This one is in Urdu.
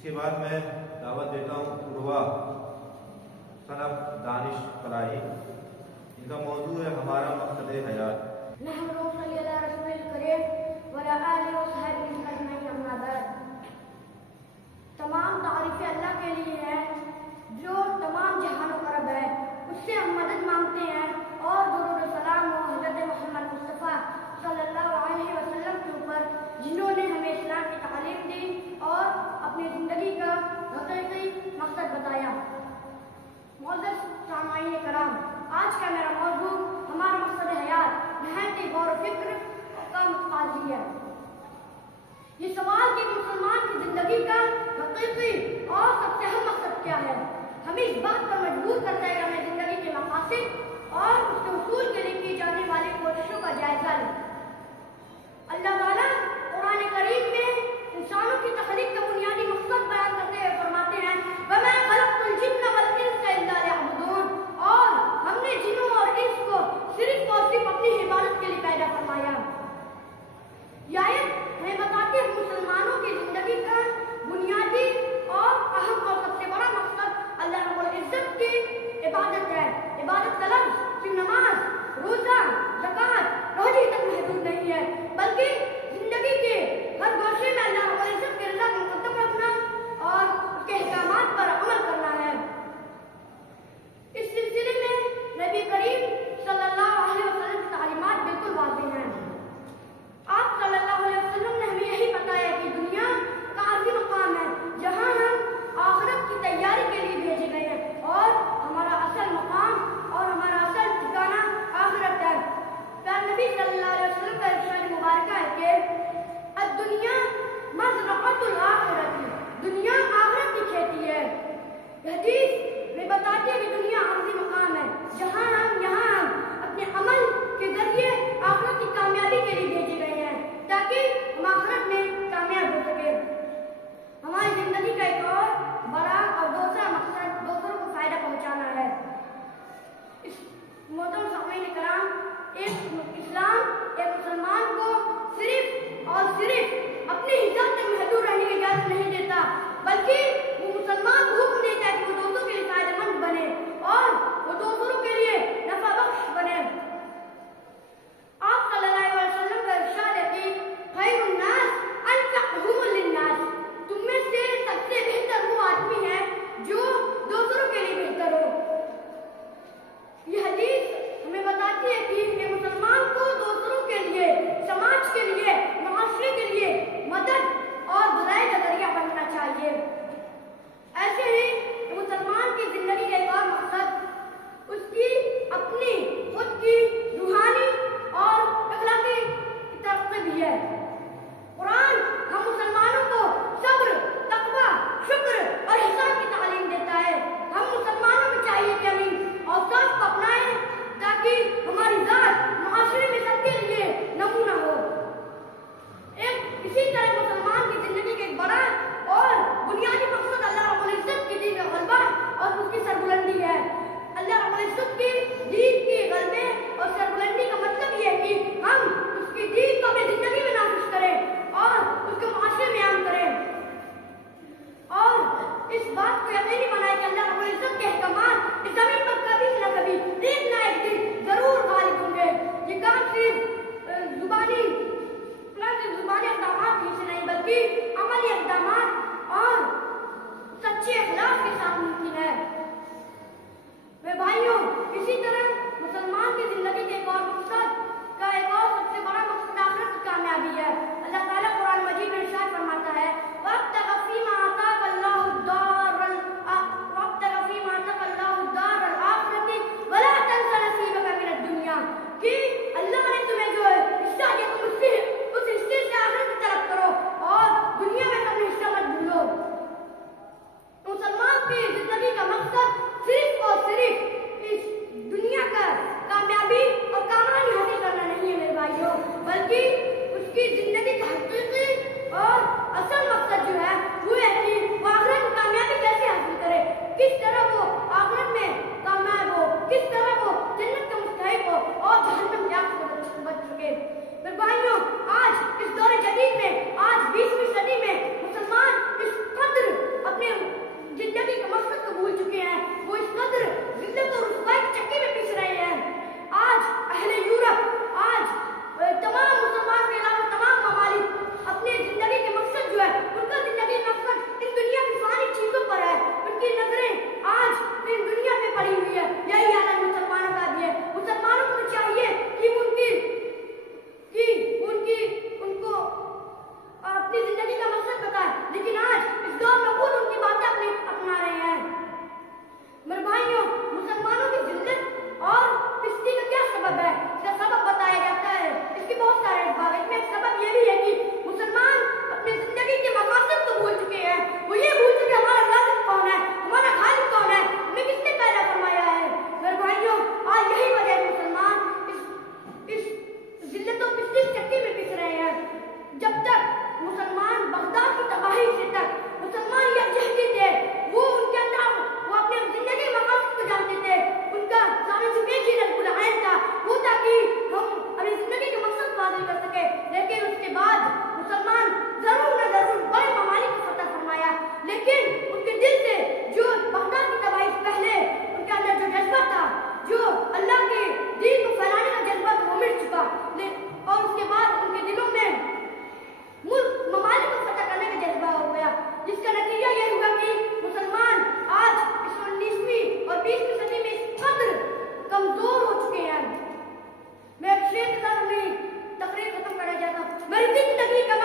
اس کے بعد میں دعوت دیتا ہوں عروہ صنف دانش فلاحی، ان کا موضوع ہے ہمارا مقصد حیات۔ تمام تعریفیں اللہ کے لیے ہیں جو تمام جہانوں کا رب ہے، اس سے ہم مدد مانگتے ہیں اور درود و سلام ہو حضرت محمد مصطفیٰ صلی اللہ علیہ وسلم کے اوپر، جنہوں نے ہمیں اسلام کی تعلیم دی اور اپنی زندگی کا حقیقی مقصد بتایا۔ معزز سامعین کرام، آج کا میرا موضوع ہمارا مقصد حیات نہایت غور و فکر کا متقاضی ہے۔ یہ سوال کہ مسلمان کی زندگی کا حقیقی اور سب سے اہم مقصد کیا ہے، ہمیں اس بات پر مجبور کرتا ہے کہ ہمیں زندگی کے مقاصد اور اس کے حصول کے لیے کی جانے والی کوششوں کا جائزہ لیں۔ اللہ تعالیٰ قرآن کریم میں انسانوں کی تخلیق کا بنیادی مقصد بیان کرتے ہوئے فرماتے ہیں وَمَا خَلَقْتُ الْجِنَّ وَالْإِنسَ إِلَّا لِيَعْبُدُونَ، اور ہم نے جنوں اور انس کو صرف اور صرف اپنی عبادت کے لیے پیدا فرمایا۔ یہ آیت ہمیں بتاتی ہے مسلمانوں کی زندگی کا بنیادی اور اہم اور سب سے بڑا مقصد اللہ رب العزت کی عبادت ہے۔ عبادت کا لفظ صرف نماز، روزہ، زکوٰۃ، روزی تک محدود نہیں ہے، بلکہ زندگی کے ہر گوشے میں اللہ رب العزت کی رضا کو مقدم رکھنا اور اس کے احکامات پر عمل کرنا ہے۔ اس سلسلے میں نبی کریم صلی اللہ علیہ وسلم کی تعلیمات بالکل واضح ہیں۔ آپ صلی اللہ علیہ وسلم نے ہمیں یہی بتایا کہ دنیا کا عظیم مقام ہے جہاں ہم آخرت کی تیاری کے لیے بھیجے گئے ہیں، اور ہمارا اصل مقام اور ہمارا اصل ٹھکانہ آخرت ہے۔ پیارے نبی صلی اللہ علیہ وسلم کا ارشاد مبارکہ ہے کہ الدنیا مزرعۃ الآخرۃ، دنیا آخرت کی کھیتی ہے۔ یہ حدیث میں بتاتی ہے کہ دنیا عظیم مقام ہے جہاں ہم اپنے عمل کے ذریعے آخرت کی کامیابی کے لیے بھیجے گئے ہیں تاکہ ہم آخرت میں کامیاب ہو سکے۔ ہماری زندگی کا ایک اور بڑا اور دوسرا مقصد دوسروں کو فائدہ پہنچانا ہے۔ اس محترم سامعین کرام، اسلام ایک مسلمان کو صرف اور صرف اپنی عزت تک محدود رہنے کی اجازت نہیں دیتا، بلکہ وہ مسلمان کو حکم دیتا ہے کہ وہ دوسروں کے لیے فائدہ مند بنے اور وہ دوسروں کے لیے نفع بخش بنے۔ آپ صلی اللہ علیہ وسلم کا ارشاد ہے کہ خیر الناس انفعهم للناس، تم میں سے سب سے بہتر وہ آدمی ہے جو دوسروں کے لیے بہتر ہو۔ یہ حدیث ہمیں بتاتی ہے کہ مسلمان کو دوسروں کے لیے، سماج کے لیے، معاشرے کے لیے مدد اور بھلائی کا ذریعہ بننا چاہیے۔ ایسے ہی مسلمان کی زندگی کا ایک اور مقصد اس کی اپنی خود کی روحانی اور اخلاقی ترقی بھی ہے۔ قرآن ہم مسلمانوں کو صبر، تقوی، شکر اور احسان کی تعلیم دیتا ہے۔ ہم مسلمانوں کو چاہیے کہ ہم ان اوصاف کو اپنائیں تاکہ ہماری ذات معاشرے میں سب کے لیے نمونہ ہو۔ اسی طرح مسلمان کی زندگی کا ایک بڑا اور بنیادی مقصد اللہ رب العزت کی دین کا غلبہ اور اس کی سربلندی ہے۔ اللہ رب العزت کی دین کے غلبے اور سربلندی کا مطلب یہ ہے کہ ہم اس کی دین کو اپنی زندگی میں نافذ کریں اور اس کو معاشرے میں عام کریں، اور اس بات کو یقینی بنائیں کہ اللہ رب العزت کے احکامات اس زمین پر کبھی نہ کبھی ایک نہ ایک دن ضرور غالب ہوں گے۔ یہ کام صرف زبانی اقدامات ہی سے نہیں بلکہ عملی اقدامات اور سچے اخلاق کے ساتھ ممکن ہے۔ میرے بھائیوں، اسی طرح مسلمان کی زندگی کے ایک اور مقصد کا ایک اور سب سے بڑا مقصد آخرت کی کامیابی ہے۔ اللہ تعالیٰ قرآن مجید میں ارشاد فرماتا ہے وَابْتَغِ فِيمَا آتَاكَ اللَّهُ الدَّارَ الْآخِرَةَ وَلَا تَنْسَ نَصِيبَكَ مِنَ الدُّنْيَا، کہ اللہ نے تمہیں جو حصہ دیا تم اس حصے سے آخرت کی طرف کرو اور دنیا میں اپنا حصہ مت بھولو۔ مسلمان کی زندگی کا مقصد صرف اور صرف اس دنیا کا کامیابی اور کامرانی حاصل کرنا نہیں ہے میرے لیکن ان کے دل سے جو بغداد کی تباہی سے پہلے ان کے اندر جو جذبہ تھا، جو اللہ کے دین کو پھیلانے کا جذبہ تھا، وہ مٹ چکا، اور اس کے بعد ان کے دلوں میں ملک ممالک کو فتح کرنے کا جذبہ ہو گیا، جس کا نتیجہ یہ ہوا کہ مسلمان آج اس 19ویں اور 20ویں صدی میں اس قدر کمزور ہو چکے ہیں۔ میں ایک شعر کے ساتھ اپنی تقریر ختم کرنا چاہتا ہوں۔ میری زندگی کا